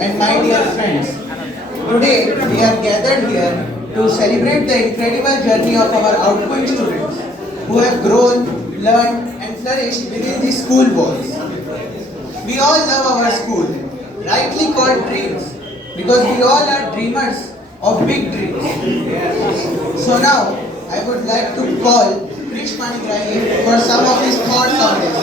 and my dear friends. Today we are gathered here to celebrate the incredible journey of our outgoing students who have grown, learned and flourished within the school walls. We all love our school, rightly called dreams, because we all are dreamers of big dreams. So now I would like to call Krish Manigrahi for some of his thoughts on this.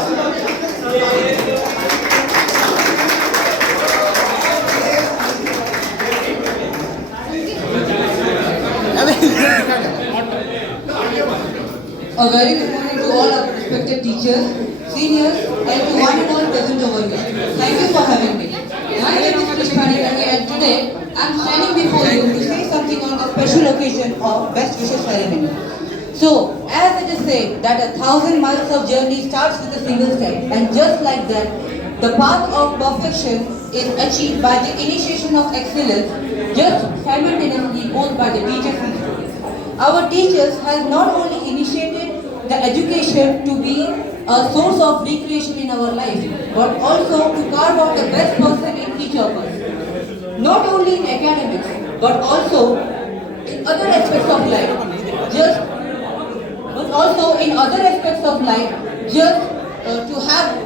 A very good morning to all our respected teachers, seniors, and to one and all present over here. Thank you for having me. My name is Krish Manigrahi and today I am standing before you to say something on the special occasion of Best Wishes ceremony. So, as it is said that 1,000 miles of journey starts with a single step, and just like that, the path of perfection is achieved by the initiation of excellence, just simultaneously both by the teachers and students. Our teachers have not only initiated the education to be a source of recreation in our life, but also to carve out the best person in each of us. Not only in academics, but also in other aspects of life. Just to have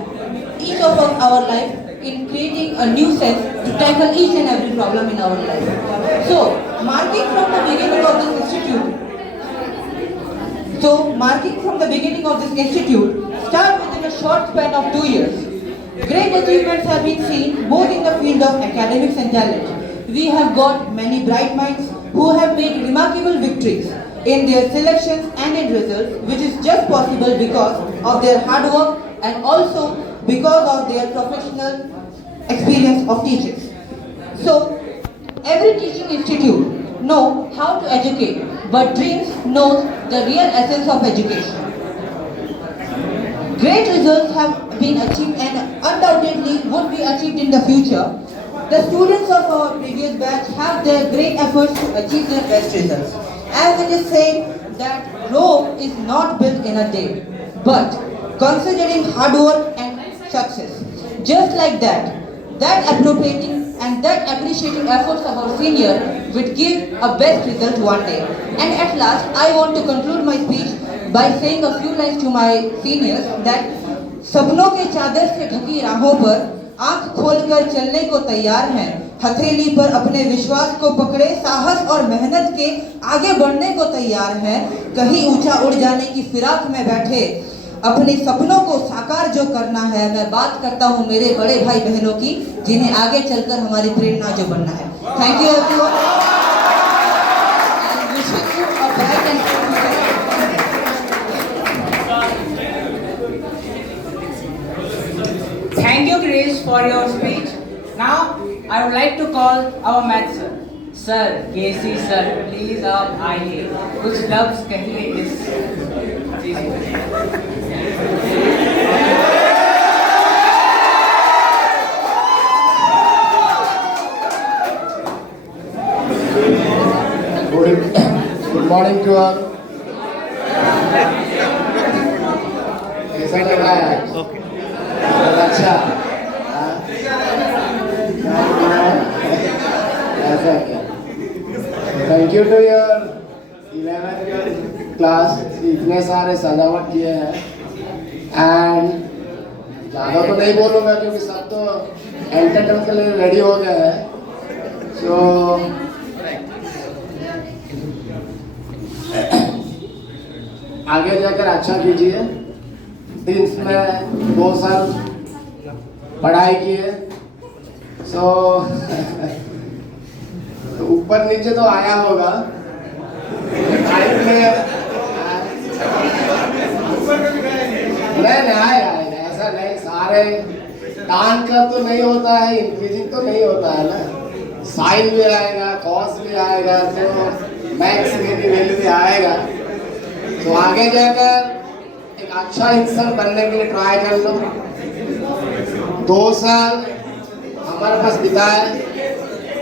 each of our life in creating a new sense to tackle each and every problem in our life. So, marking from the beginning of this institute, start within a short span of 2 years. Great achievements have been seen both in the field of academics and talent. We have got many bright minds who have made remarkable victories in their selections and in results, which is just possible because of their hard work and also because of their professional experience of teachers. So, every teaching institute knows how to educate, but dreams knows the real essence of education. Great results have been achieved and undoubtedly would be achieved in the future. The students of our previous batch have their great efforts to achieve their best results. As it is said that Rome is not built in a day, but considering hard work and success. Just like that appropriating and that appreciating efforts of our senior would give a best result one day. And at last, I want to conclude my speech by saying a few lines to my seniors that सपनों के चादर से ढकी राहों पर आंख खोलकर चलने को तैयार हैं, हथेली पर अपने विश्वास को पकड़े साहस और मेहनत के आगे बढ़ने को तैयार हैं, कहीं ऊंचा उड़ जाने की फिराक में बैठे अपने सपनों को साकार जो करना है। मैं बात करता हूं मेरे बड़े भाई बहनों की, जिन्हें आगे चलकर हमारी प्रेरणा जो बनना है। Thank you everyone and wishing you a bright and Thank you, Krish, for your speech. Now, I would like to call our math sir. Sir, KC sir, please आप आइए, कुछ लफ्ज कहिए इस चीज़ Good morning to all. कैसा लग रहा है? अच्छा, ऐसा क्या? Thank you to your 11th class. इतने सारे सजावट किए हैं and ज़्यादा तो नहीं बोलूँगा क्योंकि सब तो एंटरटेनमेंट के लिए रेडी हो गए हैं. So आगे जाकर अच्छा कीजिए. इसमें 2 साल पढ़ाई की है. सो तो ऊपर नीचे तो आया होगा लाइफ में. नहीं आएगा, ऐसा नहीं. सारे टान का तो नहीं होता है, इंक्रीजिंग तो नहीं होता है ना. साइन भी आएगा, कॉस भी आएगा, तो मैक्स में भी वैल्यू भी आएगा. तो आगे जाकर एक अच्छा इंसान बनने के लिए ट्राई कर लो. 2 साल हमारे पास बिताए,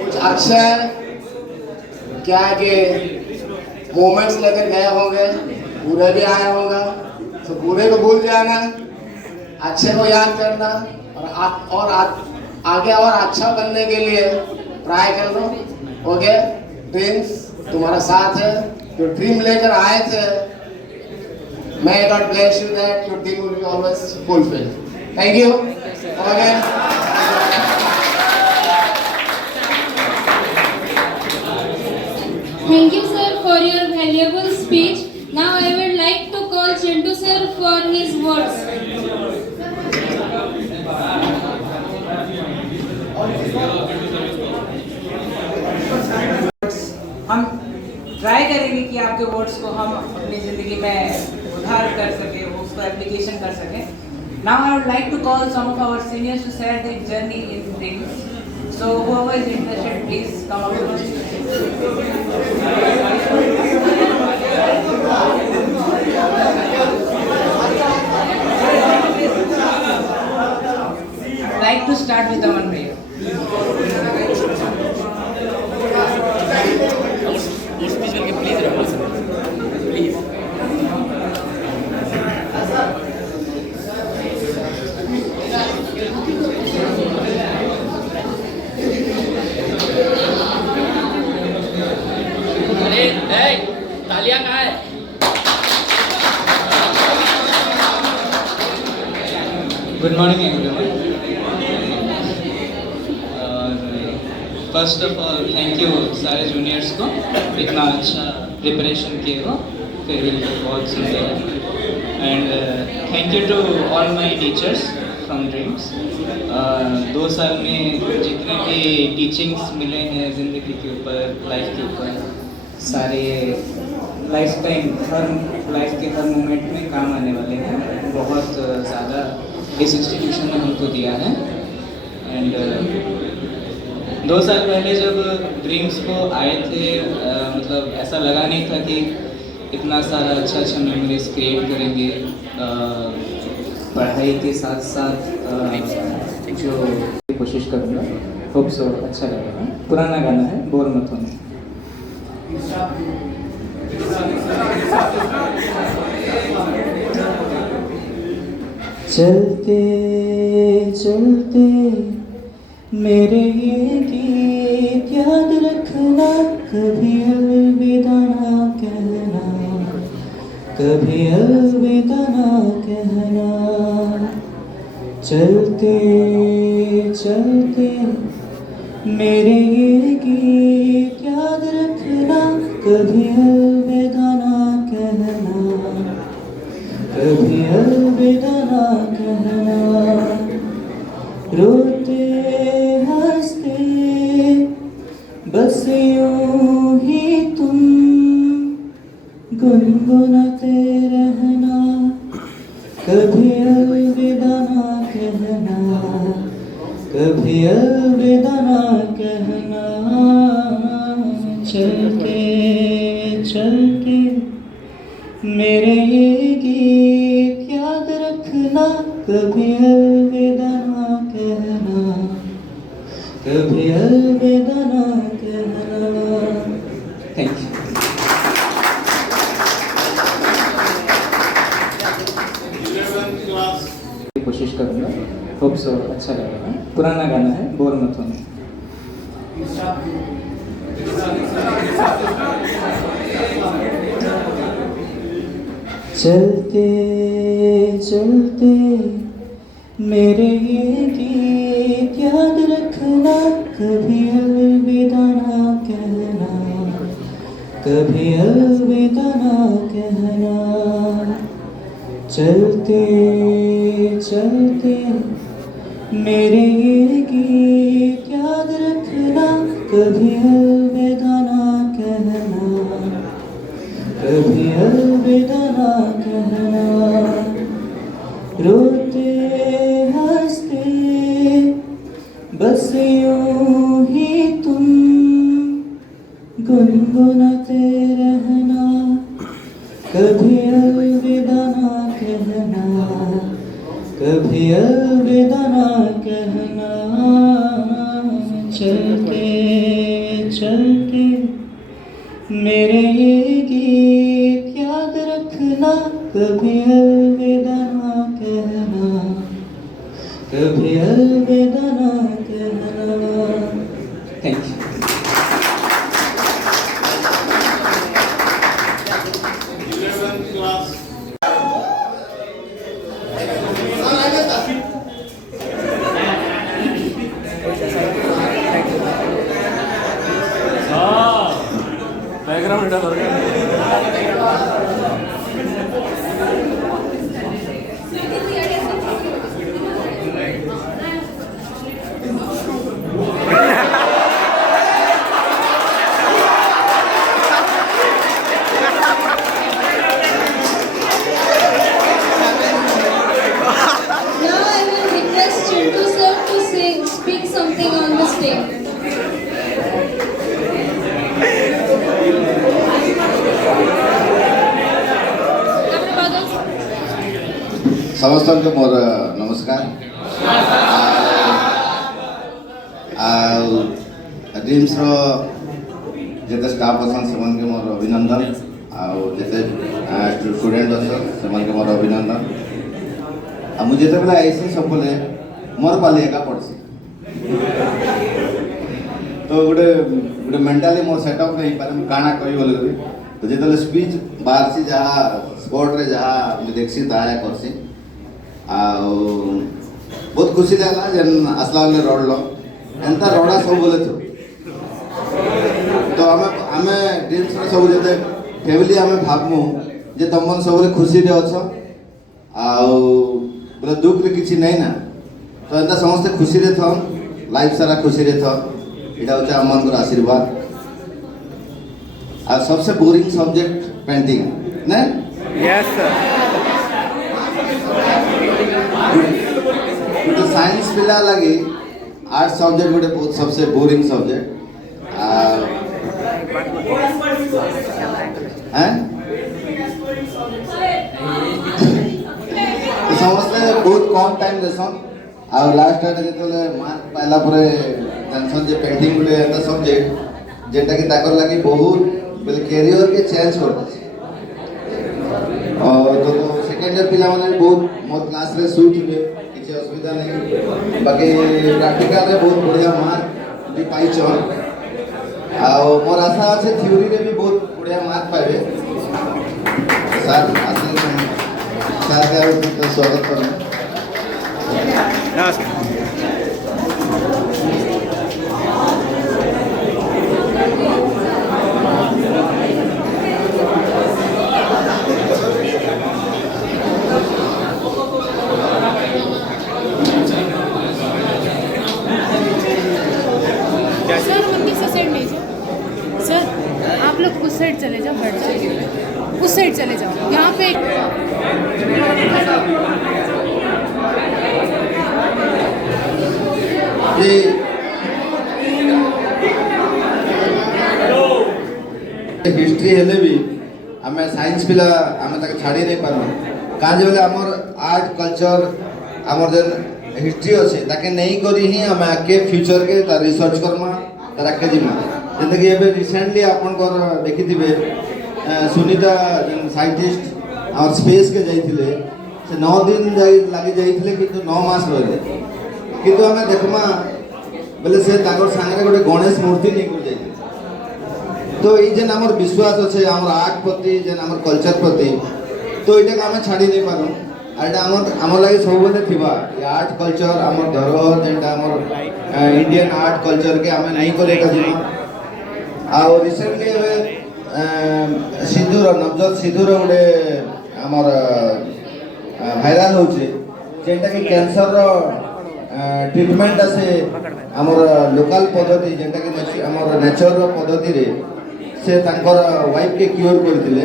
कुछ अच्छा क्या कि मोमेंट्स लेकर गए होंगे, बुरे भी आए होंगे, तो बुरे को भूल जाना, अच्छे को याद करना और आगे और अच्छा बनने के लिए ट्राई कर लो। ओके, ड्रीम्स तुम्हारा साथ है, जो ड्रीम लेकर आए थे, may God bless you that your dream will be always fulfilled. Thank you. Okay. Thank you, sir, for your valuable speech. Now I would like to call Chintu sir for his words. हम ट्राई करेंगे कि आपके वर्ड्स को हम अपनी ज़िंदगी में उधार कर सकें, उसको एप्लीकेशन कर सकें। Now I would like to call some of our seniors to share their journey in dreams. So whoever is interested, please come up to the I'd like to start with Aman Bhaiya. Speech करके प्लीज रखो sir, please. अरे तालियां कहाँ है? Good morning everyone. First of all thank you सारे जूनियर्स को, इतना अच्छा प्रिपरेशन किए हो, फिर भी बहुत सुंदर है। And thank you to all my teachers from Dreams. 2 साल में जितने भी टीचिंग्स मिले हैं ज़िंदगी के ऊपर, लाइफ के ऊपर, सारे लाइफ टाइम लाइफ के हर मोमेंट में काम आने वाले हैं। बहुत ज़्यादा इस इंस्टीट्यूशन ने हमको दिया है। एंड 2 साल पहले जब ड्रीम्स को आए थे, मतलब ऐसा लगा नहीं था कि इतना सारा अच्छा अच्छा मेमोरीज क्रिएट करेंगे। पढ़ाई के साथ साथ जो कोशिश करूँगा, होप सो अच्छा लगेगा। पुराना गाना है, बोर मत होना। चलते चलते मेरे ये गीत याद रखना, कभी अलविदा ना कहना, कभी अलविदा ना कहना। चलते चलते मेरे ये गीत याद रखना, कभी अलविदा ना कहना, कभी अलविदा ना कहना। रोते हंसते बस यूं ही तुम गुनगुनाते रहना, कभी अलविदा ना कहना, कभी अलविदा ना कहना। चलते चलते मेरे ये गीत याद रखना, कभी अलविदा ना कहना, कभी अलविदा ना कहना। Thank you. कोशिश करूँगा, होप सो अच्छा लगेगा। पुराना गाना है, बोर मत होना। चलते चलते मेरे ये गीत याद रखना, कभी अलविदा ना कहना, कभी अलविदा ना कहना। चलते चलते मेरे ये गीत याद रखना, कभी अलविदा ना कहना, कभी अलविदा ना कहना। रोते हंसते बस यूं ही तुम गुनगुनाते रहना, कभी अलविदा ना कहना, कभी अलविदा ना कहना। चलते चलते मेरे ये गीत याद रखना, कभी अलविदा ना कहना, कभी अलविदा ना कहना। Thank you. Background Now I will request Chintu sir to speak something on the stage. समस्त मोर नमस्कार ड्रीम्स जिते स्टाफ अच्छा से मोर अभिनंदन आते स्टूडेंट अच्छे मोर अभिनंदन मुझे बेले आई सब मोर पाली एका पड़सी तो गोटे गोटे मेंटाली मोर सेटअप नहीं पारे काଣା कही बोल तो जिते स्पीच बाहर जहाँ स्पोर्ट रे जहाँ मुझे देखसी ताया करसी बहुत खुशी लगा जेन आसला बेले रड़ल एंता रड़ा सब बोले तो आम ड्रीम्स सब जो फैमिली आम भावमु जे तुम सब खुशी रे अछ बोले दुख रे किसी नहीं ना तो एंता समस्ते खुशी रे थन लाइफ सारा खुशी रे थन यहाँ हूँ आम मन आशीर्वाद आ सबसे बोरिंग सब्जेक्ट पेंटिंग ना यस सर तो साइंस पिला लगी आर्ट सब्जेक्ट गोटे बहुत सबसे बोरिंग सब्जेक्ट समस्ते बहुत कम टाइम देसन आ लास्ट आटे जो मार्क पाइला टेंशन जे पेंटिंग गोटे एंता सब्जेक्ट जेटा कि ताकर लगी बहुत बेले कैरियर के चेंज कर तो सेकेंड इयर पिला माने बहुत मोर क्लास रे सुट हुए किसी असुविधा नहीं बाकी प्रैक्टिकल रे बहुत बढ़िया मार्क भी पाइछ मोर आशा अच्छे थ्योरी रे भी बहुत बढ़िया मार्क पाइबे सर आशीष सर का स्वागत करें सर मंदिर से साइड लीजिए सर आप लोग उस साइड चले जाओ बैठ जाओ उस साइड चले जाओ यहाँ पे हिस्ट्री हेले भी आम साइंस पिला आम छाड़ी नहीं पार्म कहाँ बोले आमर आर्ट कल्चर आमर जेन हिस्ट्री अच्छे ताके नहीं करी ही आम आगे फ्यूचर के रिसर्च करमा तार आगे जीमा जैसे कि एबे रिसेंटली आपनकर देखिथिबे सुनीता साइंटिस्ट और स्पेस के जाइथिले से 9 दिन लगी जाइथिले किंतु 9 मास रहिले किंतु आम देखमा बोले से ताकर संगे गोटे गणेश मूर्ति नहीं कर जाइथिले तो ये जेन आमर विश्वास अच्छे आमर आर्ट प्रति जेन आमर कल्चर प्रति तो ये आम छाड़ी नहीं पारूँ आर आमर लगे सब थिबा आर्ट कल्चर आमर धरोहर जेनटा आमर इंडियन आर्ट कल्चर के आम नहीं करे आ रिसेंटली सिंधुर नवजोत सिंधुर गोटे आमर भाइराल होचे जेनटा कि कैंसर ट्रीटमेंट आसे आमर लोकल पद्धति जेनटा कि आमर नेचर पद्धति रे से तांकर वाइफ के क्योर करथिले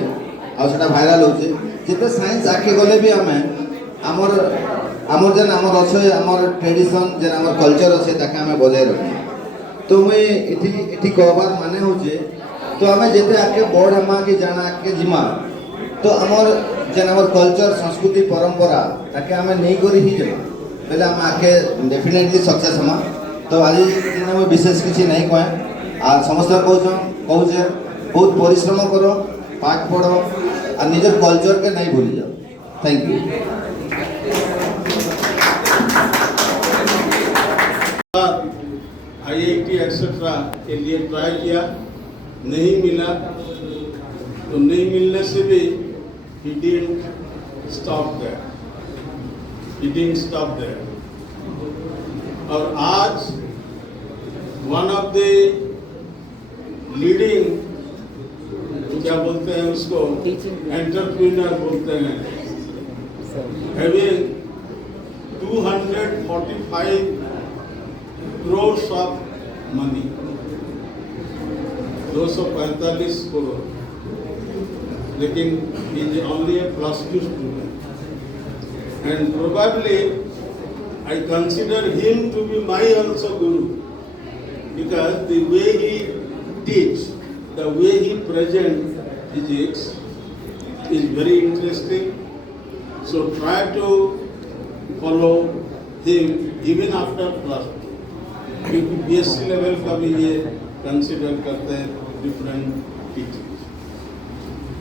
आ सेटा भाइराल होचे जिते साइंस आके गले भी आमे आमर आमर जेन आमर अच्छे आमर ट्रेडिशन जेन आमर कल्चर अच्छे ताके आमे बजाय रखी तो मुई इठी कहबार माने होचे तो आमे जेते आके बड़ हमा के जाना आके जिमा तो आमर जेन आमर कल्चर संस्कृति परंपरा ताके आमे नहीं करी ही जमा पहले आमे आके डेफिनेटली सक्सेस हमा तो आज दिन में विशेष किसी नहीं कहे आ समस्त कहूचे बहुत परिश्रम करो पाठ पढ़ो और निजर कल्चर के नहीं भूली जाओ थैंक यू IIT एक्सेट्रा के लिए ट्राई किया, नहीं मिला, तो नहीं मिलने से भी he didn't stop there. और आज one of the leading, क्या बोलते हैं उसको, एंटरप्रेन्योर बोलते हैं, having 245 crores of money, 245 करोड़, लेकिन he is only a +2 student, and probably I consider him to be my also guru, because the way he teach, the way he present physics is very interesting. So try to follow him even after +2, क्योंकि BSc level का भी ये कंसिडर करते हैं different teachers.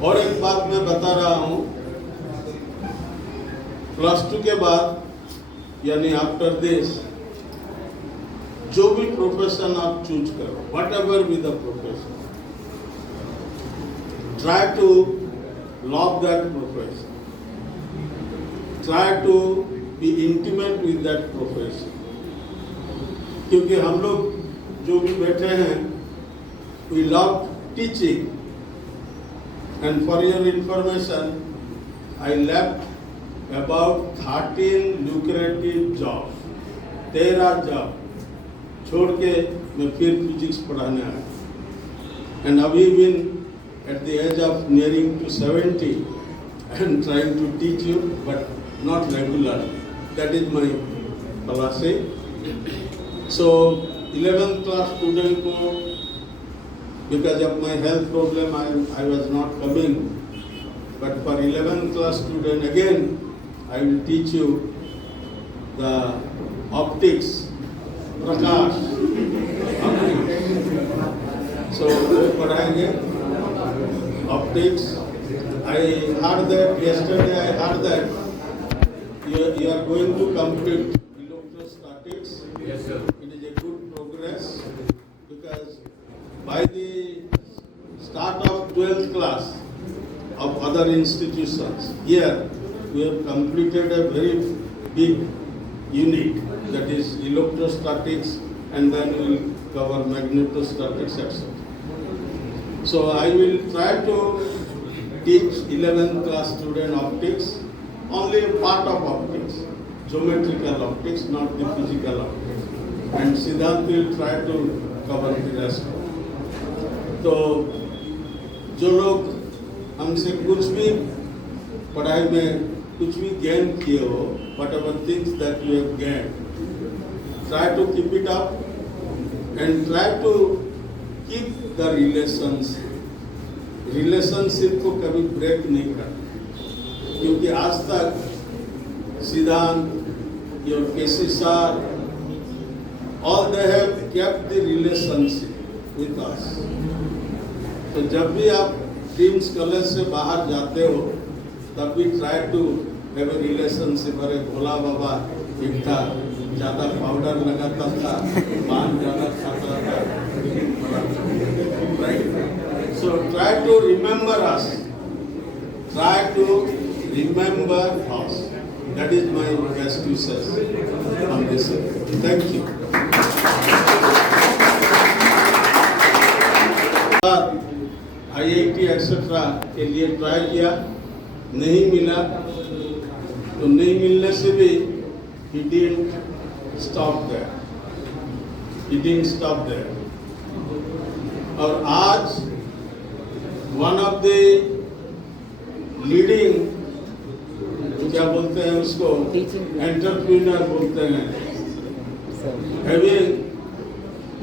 और एक बात मैं बता रहा हूँ, +2 के बाद यानी आफ्टर दिस जो भी प्रोफेशन आप चूज करो, whatever be the profession, try to love that profession, try to be intimate with that profession. क्योंकि हम लोग जो भी बैठे हैं, we love teaching, and for your information, I left about 13 lucrative jobs, 13 job छोड़ के मैं फिर फिजिक्स पढ़ाने आया, एंड अभी been at the age of nearing to 70 and trying to teach you, but not regular. That is my philosophy. So 11th class student को, because of my health problem, I was not coming. But for 11th class student again, I will teach you the optics, Prakash, optics. So पढ़ाएंगे optics. I heard that yesterday. I heard that you are going to complete electrostatics. Yes, sir. It is a good progress, because by the start of 12th class of other institutions, here we have completed a very big unit, that is electrostatics, and then we will cover magnetostatics, etc. So I will try to teach 11th class student optics, only a part of optics, geometrical optics, not the physical optics, and Siddhant will try to cover the rest. तो जो लोग हमसे कुछ भी पढ़ाई में कुछ भी गेन किए हो, whatever things that you have gained, try to keep it up and try to keep the relationship को कभी ब्रेक नहीं करना, क्योंकि आज तक Siddhant, your KC sir, all they have kept the relationship with us. तो जब भी आप ड्रीम्स कॉलेज से बाहर जाते हो, तब भी try to have a relationship. अरे भोला बाबा एक था, ज़्यादा पाउडर लगाता था, पान ज़्यादा खाता था, right? So try to remember us. Try to remember us. That is my best wishes on this. Thank you. IIT etcetera के लिए ट्राई किया, नहीं मिला, तो नहीं मिलने से भी he didn't stop there. और आज one of the leading, क्या बोलते हैं उसको, एंटरप्रेन्योर बोलते हैं, having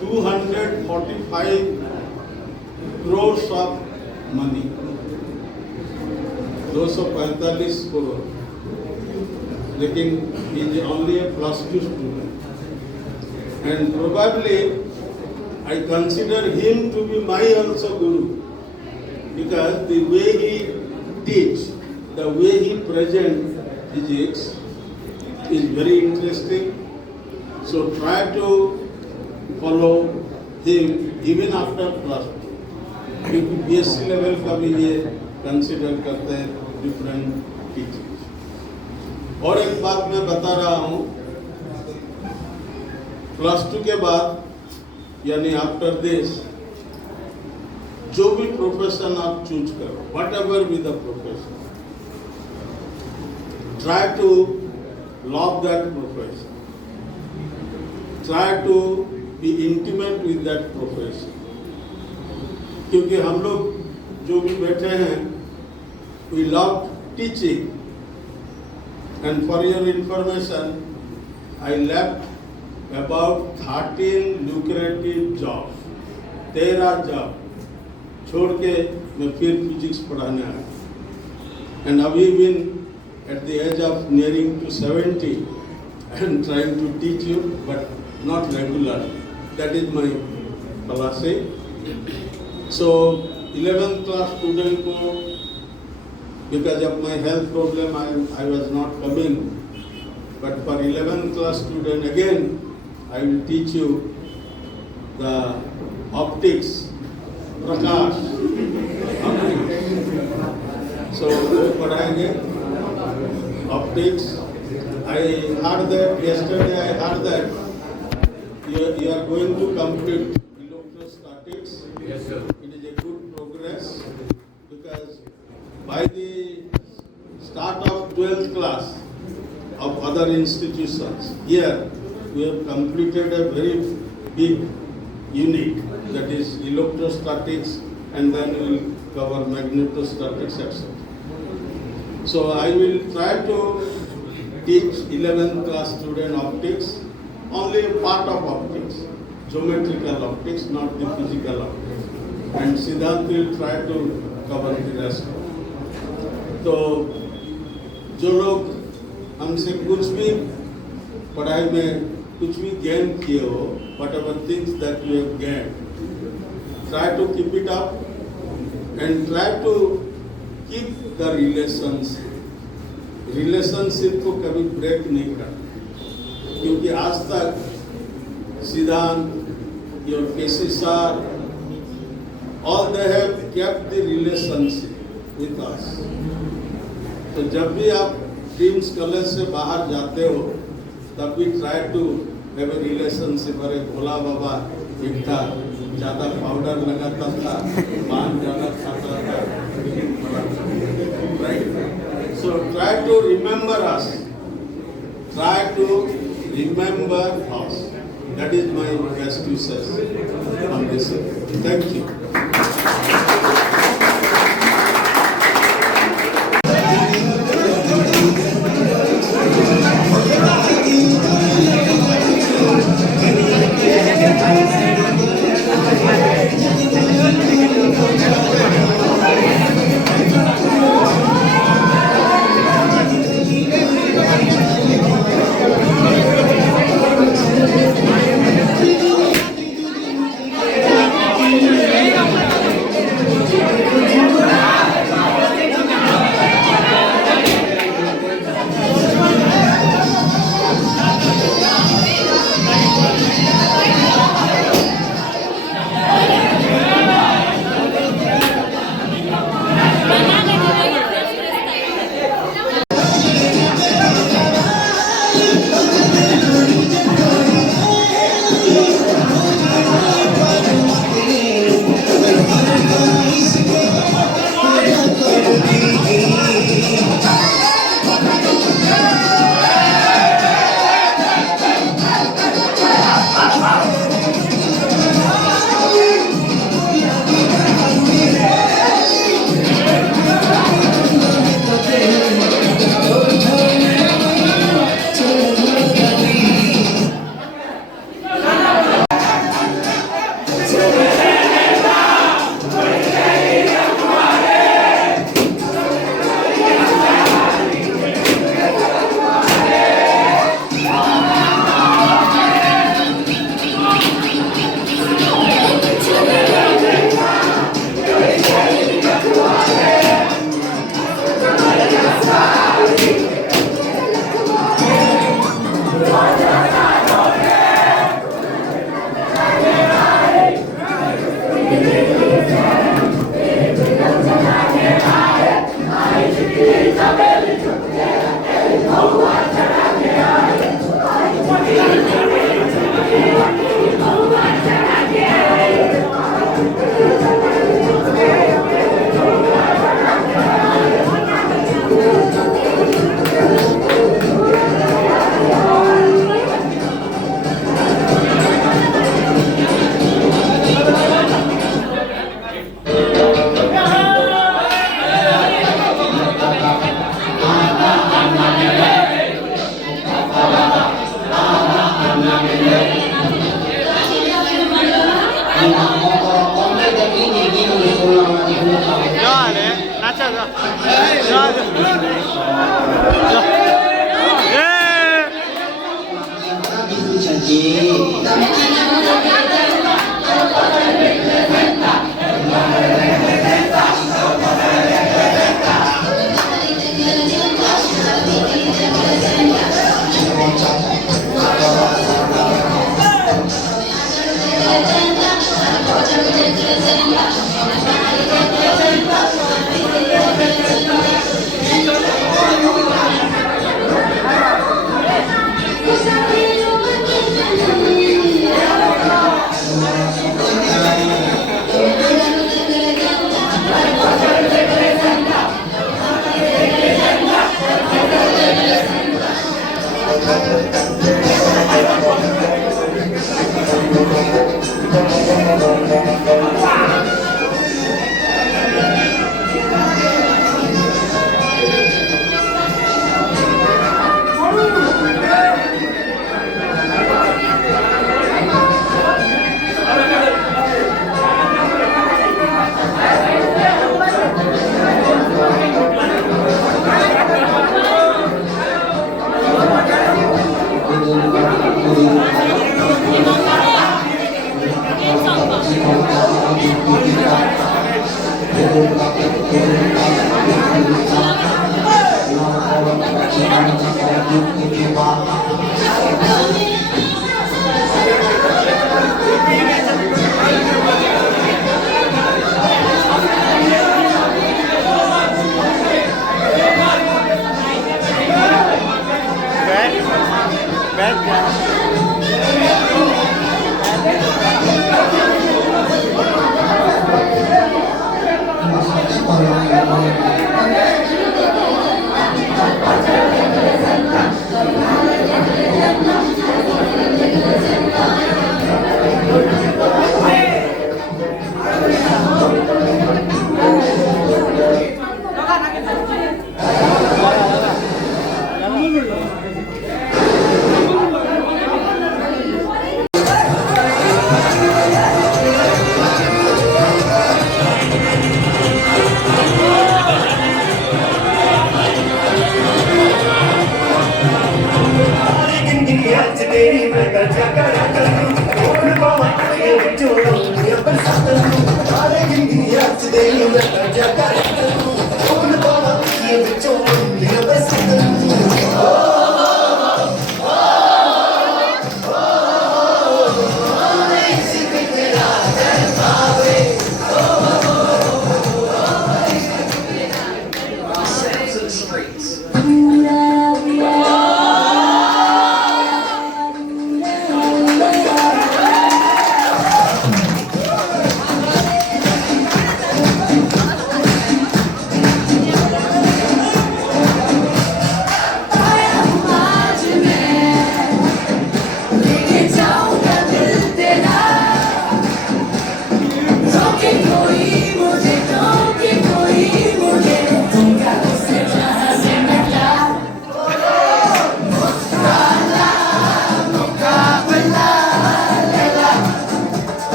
245 crores of money, 245 करोड़, लेकिन he is only a +2 student, and probably I consider him to be my also guru, because the way he teach, the way he present physics is very interesting. So try to follow him even after plus 2. क्योंकि BSc level का भी ये कंसिडर करते हैं different teachers. और एक बात मैं बता रहा हूँ, प्लस 2 के बाद यानी आफ्टर दिस जो भी प्रोफेशन आप चूज करो, whatever be the profession, try to love that profession, try to be intimate with that profession। क्योंकि हम लोग जो भी बैठे हैं, we love teaching, and for your information, I left about 13 lucrative jobs, 13 job छोड़ के मैं फिर फिजिक्स पढ़ाने आया, and अभी been at the age of nearing to 70 and trying to teach you, but not regularly. That is my philosophy. So 11th class student को, because of my health problem, I was not coming. But for 11th class student again, I will teach you the optics, Prakash, optics. So वो पढ़ाएंगे optics. I heard that yesterday. I heard that you are going to complete electrostatics. Yes, sir. It is a good progress because by the start of 12th class of other institutions, here we have completed a very big unit, that is electrostatics, and then we will cover magnetostatics, etc. So I will try to teach 11th class student optics, only a part of optics, geometrical optics, not the physical optics. And Siddhant will try to cover the rest. तो जो लोग हमसे कुछ भी पढ़ाई में कुछ भी गेन किए हो, whatever things that you have gained, try to keep it up and try to keep the relationship को कभी ब्रेक नहीं करना, क्योंकि आज तक सिद्धांत, your KC sir, all they have kept the relationship with us. तो जब भी आप ड्रीम्स कॉलेज से बाहर जाते हो, तब भी try to have a relationship। अरे भोला बाबा एक था, ज़्यादा पाउडर लगाता था, पान ज़्यादा खाता था, right? So try to remember us. Try to remember us. That is my best wishes on this. Thank you.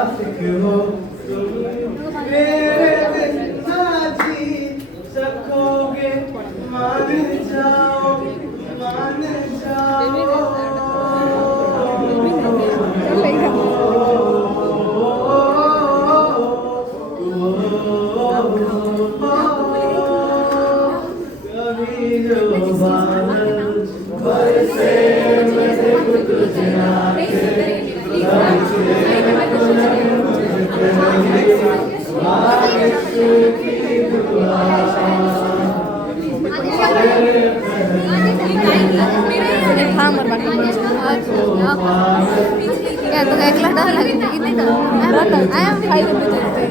मुनाफिक हो मेरे बिन ना जी सकोगे, मान जाओ मान जाओ। कभी जो बादल बरसे मैं देखूं तुझे आके, क्या तो एक लड़ा लगे कितने का आई एम 5 रुपए दीदी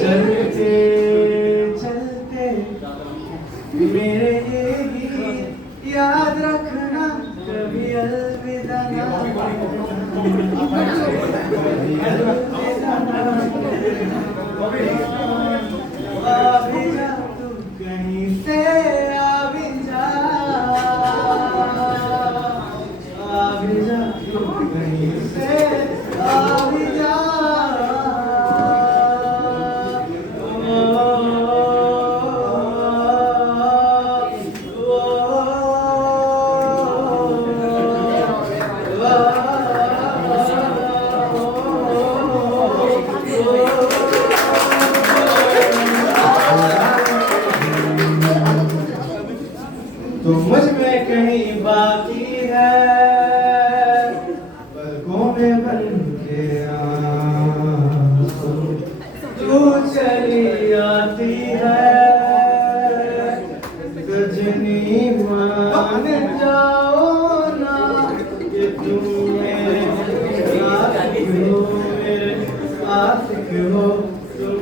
चलते चलते मेरे ये गीत याद रखना, कभी अलविदा ना आ भी जा तू कहीं से, आ भी जा तू कहीं से, आ भी जा। चली आती है गजनी मान जाओ ना कि तुम मेरे आशिक हो मेरे आशिक हो तुम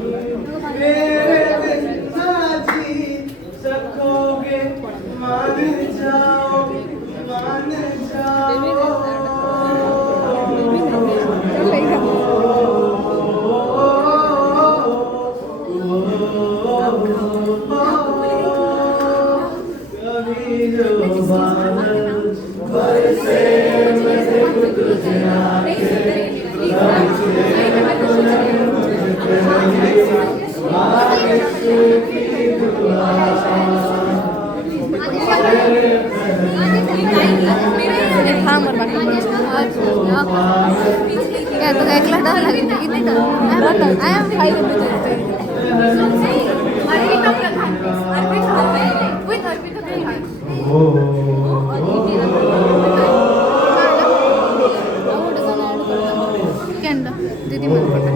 मेरे बिन ना जी सकोगे मान जाओ मान कभी जो बादल बरसे मैं देखूं तुझे आके तो एक लाख डर लगे कितने का आई एम 5 दीदी मन पटा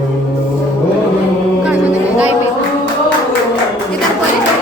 गाय पे इधर कोई हर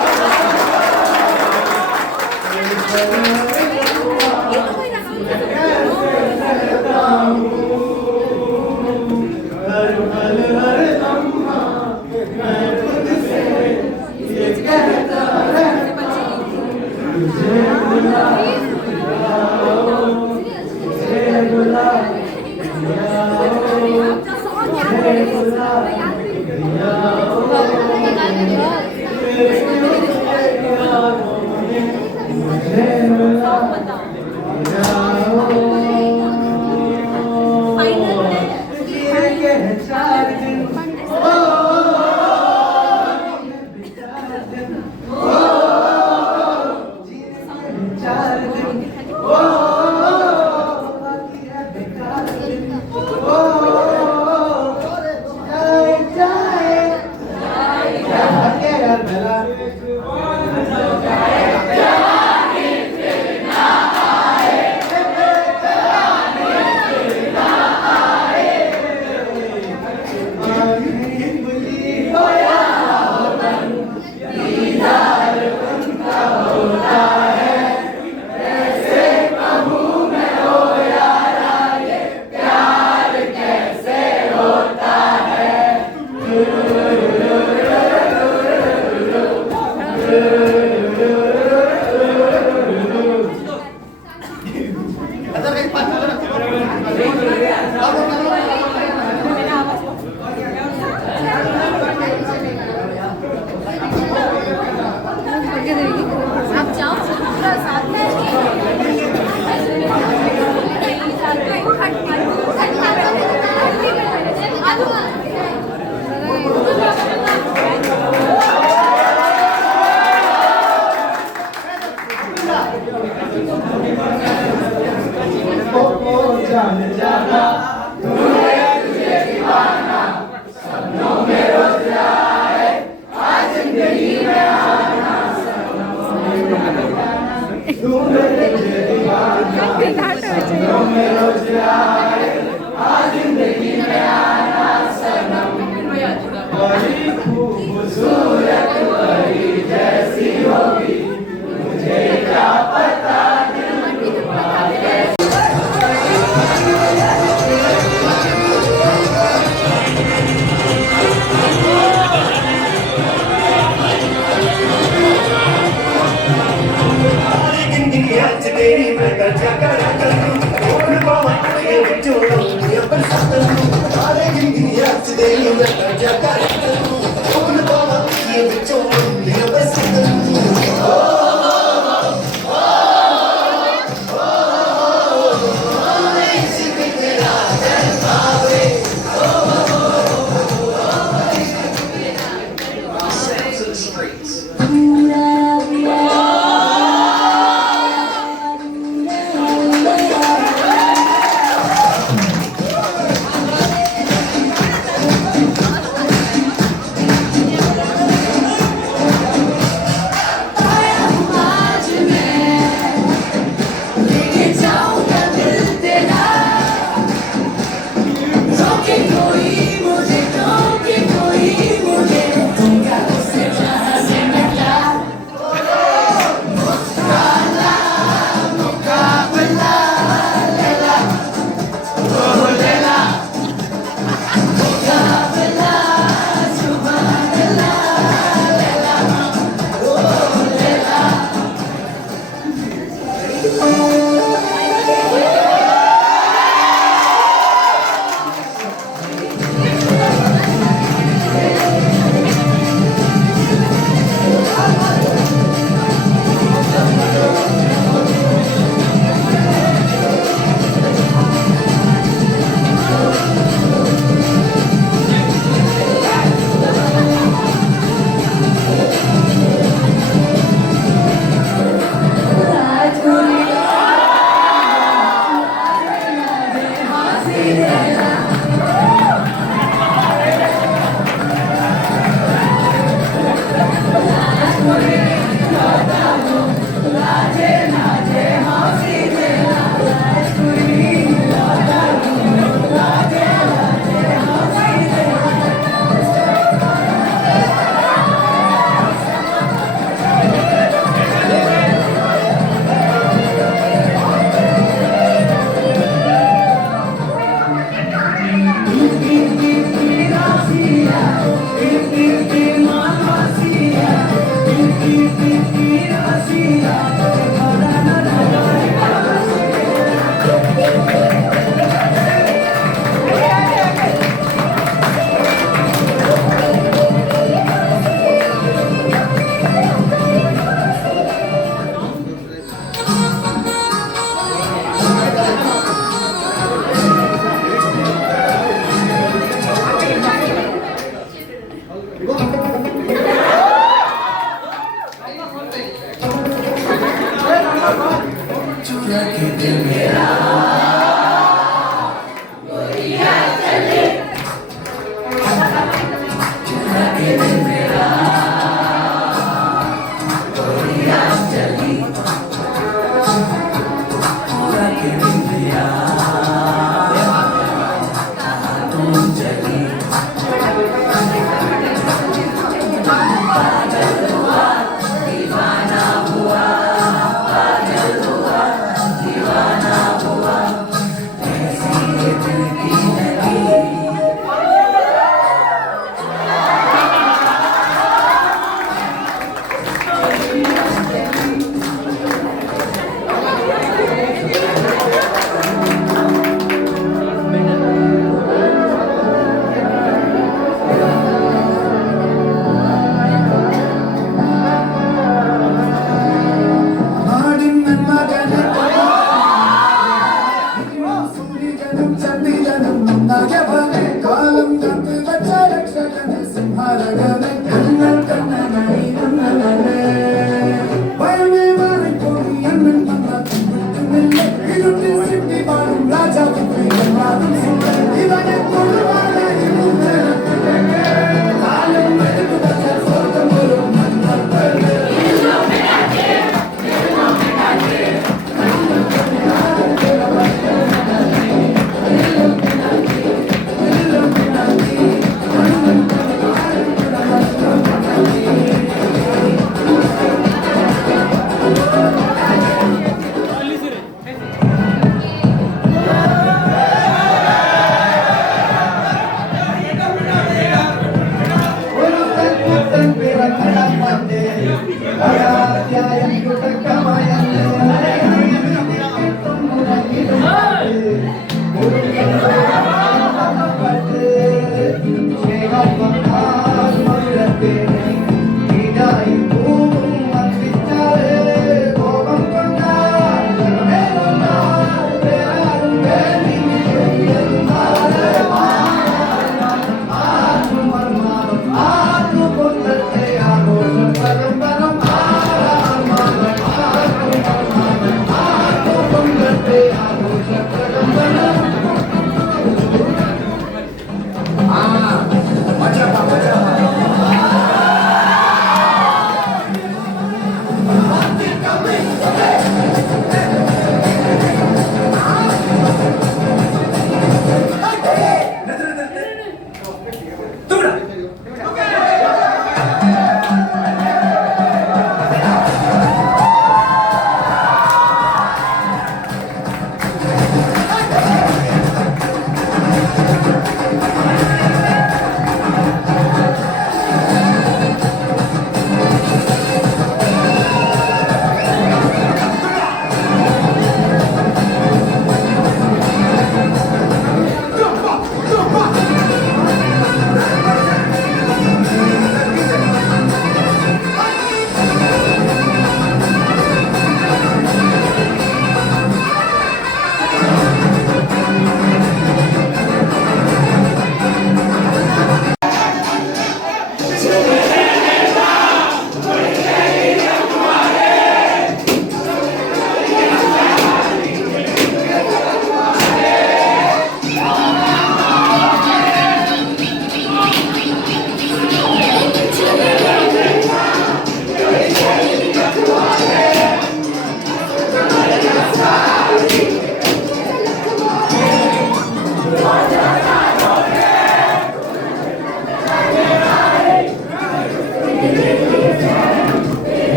दीवाना हुआ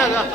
The